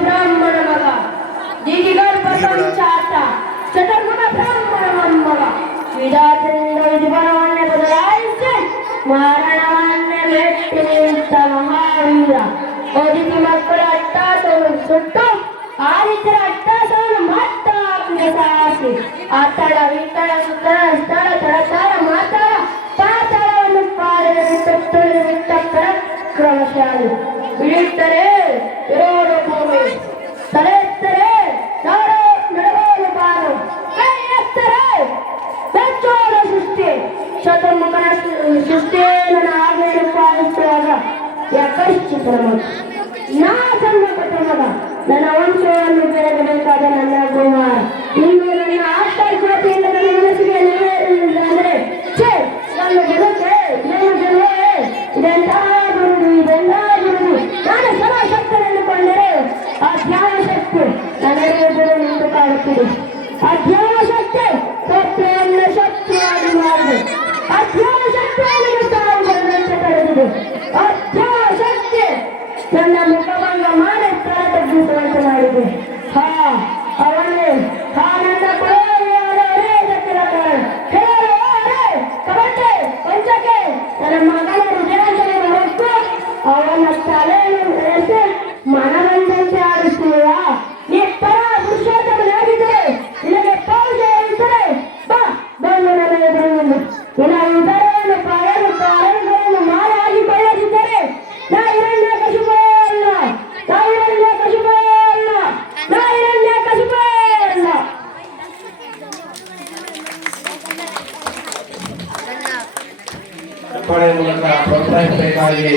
ಬ್ರಾಹ್ಮಣ ಮಗ ದಿಗಿಗಲ್ ಪ್ರಪಂಚಾತ ಚತುರ್ಮುಖ ಬ್ರಾಹ್ಮಣ ಮೊಮ್ಮಗ ವಿಧಾತದಿಂದ ವಿಧಿಪರವನ್ನೇ ಬದಲಾಯಿಸಿ ಮಾರಣವನ್ನೇ ಮೆಟ್ಟಿ ನಿಂತ ಮಹಾವೀರ ಓದಿಸಿ ಮಕ್ಕಳ ಅಟ್ಟಾಸವನ್ನು ಸುಟ್ಟು ಆದಿತ್ಯರ ಅಟ್ಟಾಸವನ್ನು ಮತ್ತ ಹಾಕಿದ ಸಾಹಸಿ ಆತಳ ವಿತ್ತಳ ಸುತ್ತಳ ಸ್ಥಳ ತಳತಾಳ ಮಾತಾಳ ಪಾತಾಳವನ್ನು ಪಾಲಿನ ಬಿಟ್ಟು ತುಳಿದು ಬಿಟ್ಟ ಪರಾಕ್ರಮಶಾಲಿ ಬಿಡಿಟ್ಟರೆ ಚತುರ್ಮುಖನ ಸೃಷ್ಟಿ ನನ್ನ ಆಜ್ಞೆಯನ್ನು ಪಾಲಿಸುವಾಗ ಯಾಕಶ್ಚಿತ ನಾ ಸಣ್ಣ ನನ್ನ ವಂಶವನ್ನು ಬೆಳೆಸಬೇಕಾದ ನನ್ನ ಕುಮಾರ. ಇನ್ನು ನನ್ನ ಆತ್ಮಜ್ಯೋತಿಯಿಂದ ನನ್ನ ಮನಸ್ಸಿಗೆ ನೆರವೇರಲಿಲ್ಲ ಅಂದ್ರೆ, ಛೇ, ನನ್ನ ಗೆಲುವೆ ನನ್ನ ಗುರುದು ಇದೆಲ್ಲ ಗುರುದು ನಾನು ಸರ್ವಶಕ್ತನನ್ನು ಕೊಂಡರೆ ಆ ಧ್ಯಾನ ಶಕ್ತಿ ನನ್ನ ಎದುರು ನಿಂತು ಕಾಡುತ್ತಿದೆ ಆ ಧ್ಯಾನ ಶಕ್ತಿ ಸತ್ಯವನ್ನು ಶಕ್ತಿಯಾಗಿ ಮಾಡಿದೆ ಆ ಧ್ಯಾನ ಶಕ್ತಿಯನ್ನು ತಾವು ಬರದಂತೆ ತಡೆದಿದೆ ಆ ಧ್ಯಾನ ಶಕ್ತಿ ನನ್ನ ಮುಖಭಂಗ ಮಾಡಿ ತಲೆ ತಗ್ಗಿಸುವಂತೆ ಮಾಡಿದೆ ಹಾ ಅವನೇ ಹಾ ನನ್ನ ಕೊಲೆಯಾದವರೇ ಇದಕ್ಕೆಲ್ಲ ಕಾರಣ ಹೇಳು ಅವರೇ, ಕಬಡ್ಡಿ ಪಂಚಕ್ಕೆ ನನ್ನ ಮಗನ ಹೃದಯಾಂಜಲಿ ಹೊರತು ಅವನ ತಲೆ ಕೋಣೆಯ ಮೂಲಕ ಪ್ರೋತ್ಸಾಹಿಸಬೇಕಾಗಿ